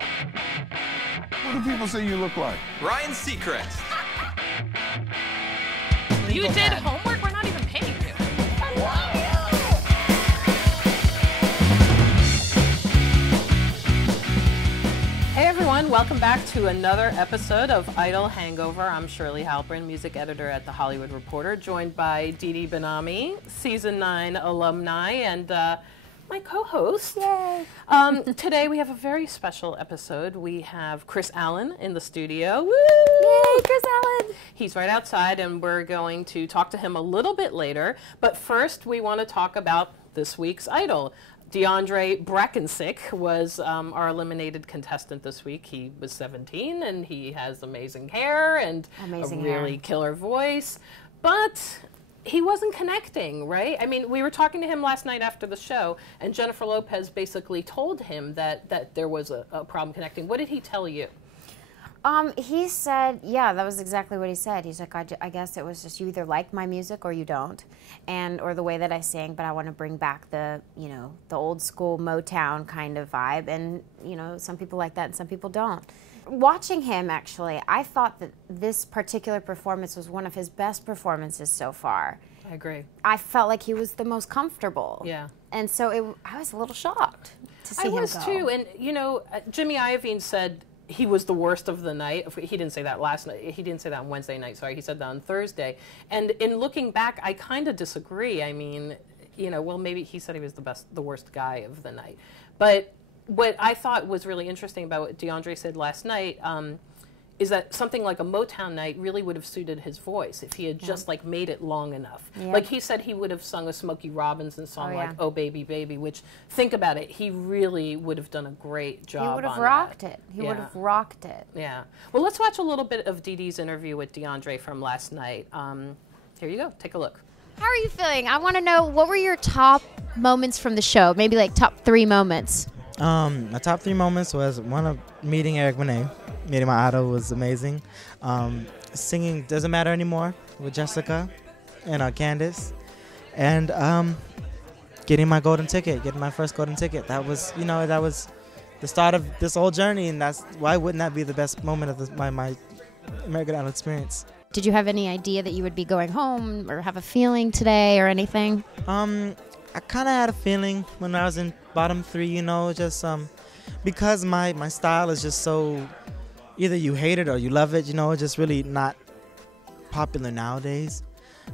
What do people say you look like? Ryan Seacrest. You did homework? We're not even paying you. Hey everyone, welcome back to another episode of Idol Hangover. I'm Shirley Halperin, music editor at The Hollywood Reporter, joined by Didi, Benami, Season 9 alumni, and my co-host. Yay! Today we have a very special episode. We have Chris Allen in the studio. Woo! Yay, Chris Allen! He's right outside, and we're going to talk to him a little bit later. But first, we want to talk about this week's Idol. DeAndre Brackensick was our eliminated contestant this week. He was 17, and he has amazing hair and a really killer voice. But he wasn't connecting, right? I mean, we were talking to him last night after the show, and Jennifer Lopez basically told him that there was a problem connecting. What did he tell you? He said, yeah, that was exactly what he said. He's like, I guess it was just you either like my music or you don't, or the way that I sing, but I want to bring back the old school Motown kind of vibe, and, some people like that and some people don't. Watching him, actually, I thought that this particular performance was one of his best performances so far. I agree. I felt like he was the most comfortable. Yeah. And so I was a little shocked to see him go. I was too, and, Jimmy Iovine said he was the worst of the night. He didn't say that last night. He didn't say that on Wednesday night, sorry. He said that on Thursday. And in looking back, I kind of disagree. I mean, well, maybe he said he was the worst guy of the night. But what I thought was really interesting about what DeAndre said last night is that something like a Motown night really would have suited his voice if he had just made it long enough. Yeah. Like he said he would have sung a Smokey Robinson song like Oh Baby Baby, which, think about it, he really would have done a great job on that. He would have rocked it. He would have rocked it. Yeah. Well, let's watch a little bit of Didi's interview with DeAndre from last night. Here you go. Take a look. How are you feeling? I want to know, what were your top moments from the show? Maybe like top 3 moments. My top 3 moments was one of meeting Eric Benet. Meeting my idol was amazing. Singing Doesn't Matter Anymore with Jessica and Candace. And getting my golden ticket, getting my first golden ticket. That was, that was the start of this whole journey, and why wouldn't that be the best moment of my American Idol experience? Did you have any idea that you would be going home or have a feeling today or anything? I kind of had a feeling when I was in bottom 3, just because my style is just so, either you hate it or you love it, just really not popular nowadays.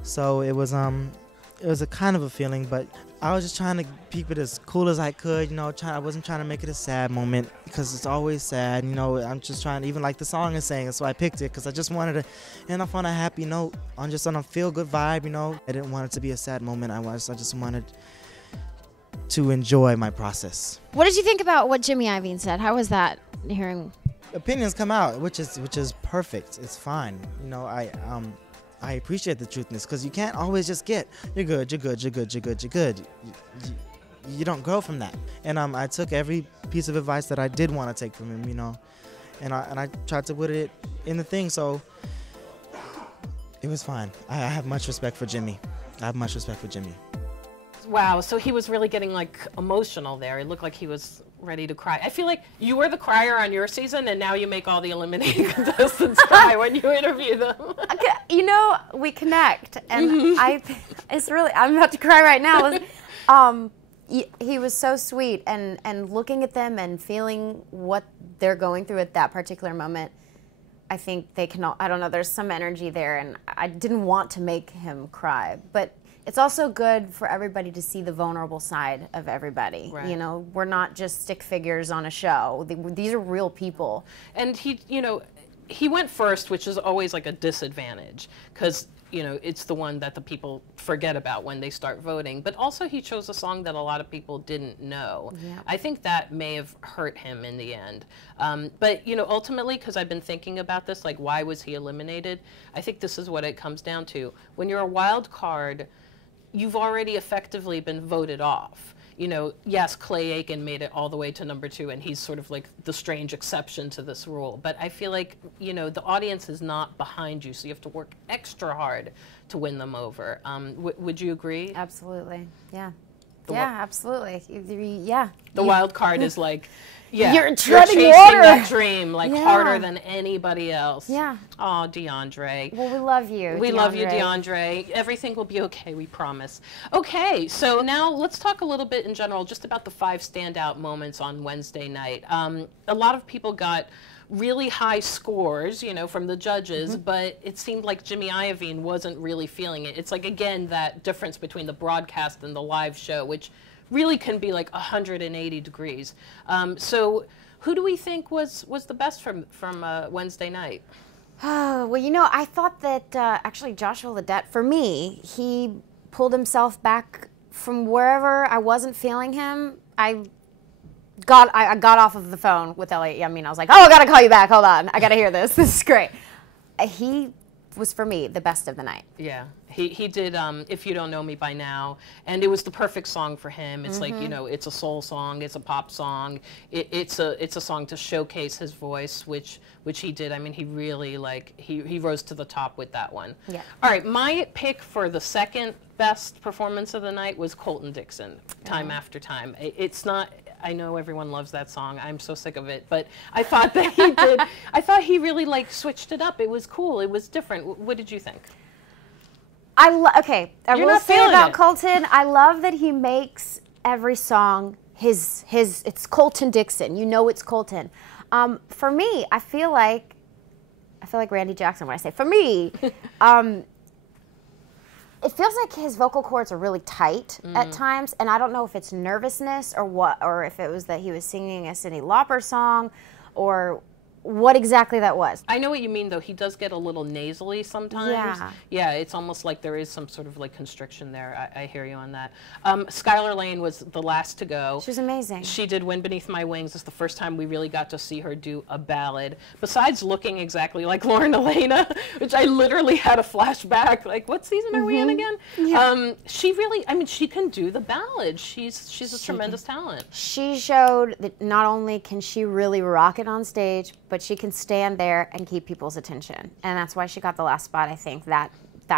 So it was a kind of a feeling, but I was just trying to keep it as cool as I could, I wasn't trying to make it a sad moment because it's always sad, I'm just trying to, even like the song is saying, so I picked it because I just wanted to end off on a happy note, on a feel-good vibe, I didn't want it to be a sad moment. I just wanted to enjoy my process. What did you think about what Jimmy Iovine said? How was that, hearing? Opinions come out, which is perfect. It's fine. I appreciate the truthness because you can't always just get you're good. You don't grow from that. And I took every piece of advice that I did want to take from him, and I tried to put it in the thing. So it was fine. I have much respect for Jimmy. Wow, so he was really getting emotional there. It looked like he was ready to cry. I feel like you were the crier on your season, and now you make all the eliminated contestants cry when you interview them. We connect, and I'm about to cry right now. He was so sweet, and looking at them and feeling what they're going through at that particular moment, I think they can. I don't know. There's some energy there, and I didn't want to make him cry, but it's also good for everybody to see the vulnerable side of everybody. Right. We're not just stick figures on a show. These are real people. And he went first, which is always a disadvantage because, it's the one that the people forget about when they start voting. But also he chose a song that a lot of people didn't know. Yeah. I think that may have hurt him in the end. But, ultimately, because I've been thinking about this, why was he eliminated? I think this is what it comes down to. When you're a wild card, you've already effectively been voted off. Yes, Clay Aiken made it all the way to number 2, and he's sort of the strange exception to this rule. But I feel like, the audience is not behind you, so you have to work extra hard to win them over. Would you agree? Absolutely, yeah. Absolutely. Yeah. The wild card is Yeah, you're treading chasing water. that dream like Yeah. harder than anybody else. Yeah. Oh, DeAndre. Well, we love you. We love you, DeAndre. Everything will be okay, we promise. Okay, so now let's talk a little bit in general just about the 5 standout moments on Wednesday night. A lot of people got really high scores, you know, from the judges, but it seemed like Jimmy Iovine wasn't really feeling it. It's like, again, that difference between the broadcast and the live show, which really can be like 180 degrees. So who do we think was the best from Wednesday night? Oh, well, you know, I thought that actually Joshua Ledet, for me, he pulled himself back from wherever I wasn't feeling him. I got off of the phone with Elliot. I mean, I was like, oh, I got to call you back. Hold on. I got to hear this. This is great. He was, for me, the best of the night. Yeah, he did If You Don't Know Me By Now, and it was the perfect song for him. It's like, you know, it's a soul song, it's a pop song, it's a song to showcase his voice, which he did. I mean, he really, like, he rose to the top with that one. Yeah. All right, my pick for the second best performance of the night was Colton Dixon, Time After Time. It's not, I know everyone loves that song. I'm so sick of it, but I thought that he did. I thought he really like switched it up. It was cool. It was different. What did you think? Okay. I You're will not say feeling about it. Colton, I love that he makes every song his. It's Colton Dixon. You know, it's Colton. For me, I feel like Randy Jackson when I say for me. It feels like his vocal cords are really tight at times, and I don't know if it's nervousness or what, or if it was that he was singing a Cyndi Lauper song, or what exactly that was. I know what you mean, though. He does get a little nasally sometimes. Yeah. Yeah, it's almost like there is some sort of like constriction there. I hear you on that. Skylar Lane was the last to go. She was amazing. She did Wind Beneath My Wings. It's the first time we really got to see her do a ballad. Besides looking exactly like Lauren Elena, which I literally had a flashback. Like, what season are we in again? Yeah. She really, I mean, she can do the ballad. She's a tremendous talent. She showed that not only can she really rock it on stage, but she can stand there and keep people's attention. And that's why she got the last spot. I think that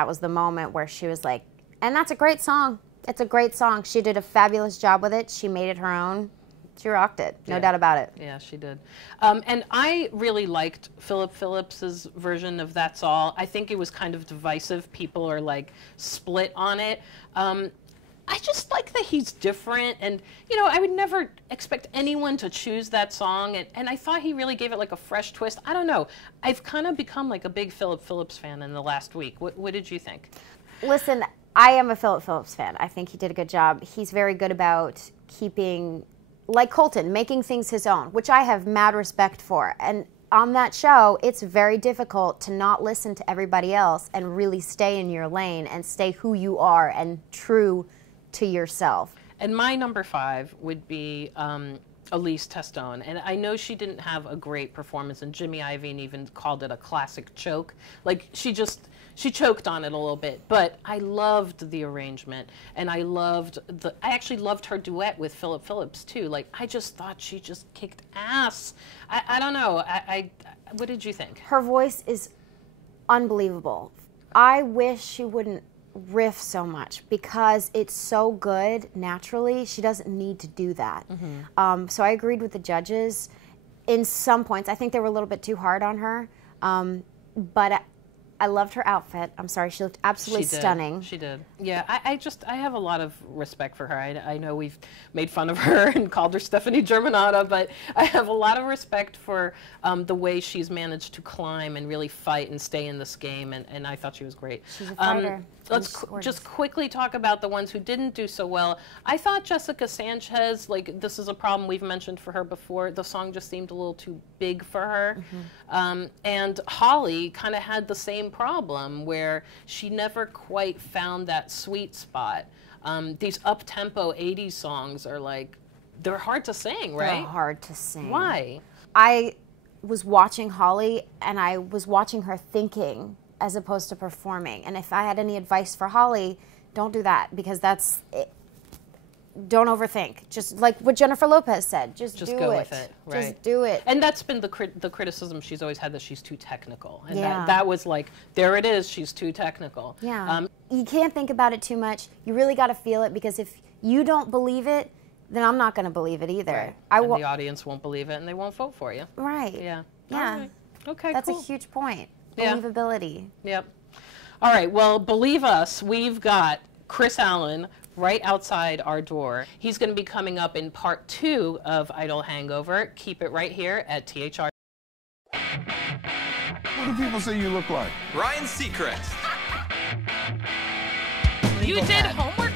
was the moment where she was like, and that's a great song. It's a great song. She did a fabulous job with it. She made it her own. She rocked it. No doubt about it. Yeah, she did. And I really liked Philip Phillips's version of That's All. I think it was kind of divisive. People are like split on it. I just like that he's different, and you know, I would never expect anyone to choose that song, and I thought he really gave it like a fresh twist. I don't know. I've kind of become like a big Philip Phillips fan in the last week. What did you think? Listen, I am a Philip Phillips fan. I think he did a good job. He's very good about keeping, like Colton, making things his own, which I have mad respect for. And on that show, it's very difficult to not listen to everybody else and really stay in your lane and stay who you are and true to yourself. And my number 5 would be Elise Testone. And I know she didn't have a great performance, and Jimmy Iovine even called it a classic choke. Like, she choked on it a little bit, but I loved the arrangement, and I actually loved her duet with Philip Phillips too. Like, I just thought she just kicked ass. I don't know. What did you think? Her voice is unbelievable. I wish she wouldn't riff so much because it's so good naturally. She doesn't need to do that. So I agreed with the judges in some points. I think they were a little bit too hard on her, but I loved her outfit. I'm sorry, she looked absolutely stunning. She did. Yeah, I have a lot of respect for her. I know we've made fun of her and called her Stephanie Germanotta, but I have a lot of respect for the way she's managed to climb and really fight and stay in this game, and I thought she was great. She's a fighter. Let's just quickly talk about the ones who didn't do so well. I thought Jessica Sanchez, like, this is a problem we've mentioned for her before. The song just seemed a little too big for her. And Holly kind of had the same problem where she never quite found that sweet spot. These up-tempo 80s songs are like, they're hard to sing, right? They're hard to sing. Why? I was watching Holly, and I was watching her thinking as opposed to performing. And if I had any advice for Holly, don't do that, because that's it. Don't overthink. Just like what Jennifer Lopez said, just do go it. with it, right? Just do it. And that's been the criticism she's always had, that she's too technical. And Yeah. that was like, there it is, she's too technical. Yeah. You can't think about it too much. You really got to feel it, because if you don't believe it, then I'm not going to believe it either. Right. I And the audience won't believe it, and they won't vote for you. Right. Yeah. Yeah. All right. Okay, That's cool. a huge point. Yeah. Believability. Yep. All right, well, believe us, we've got Chris Allen right outside our door. He's going to be coming up in part 2 of Idol Hangover. Keep it right here at THR. What do people say you look like? Ryan Seacrest. You did homework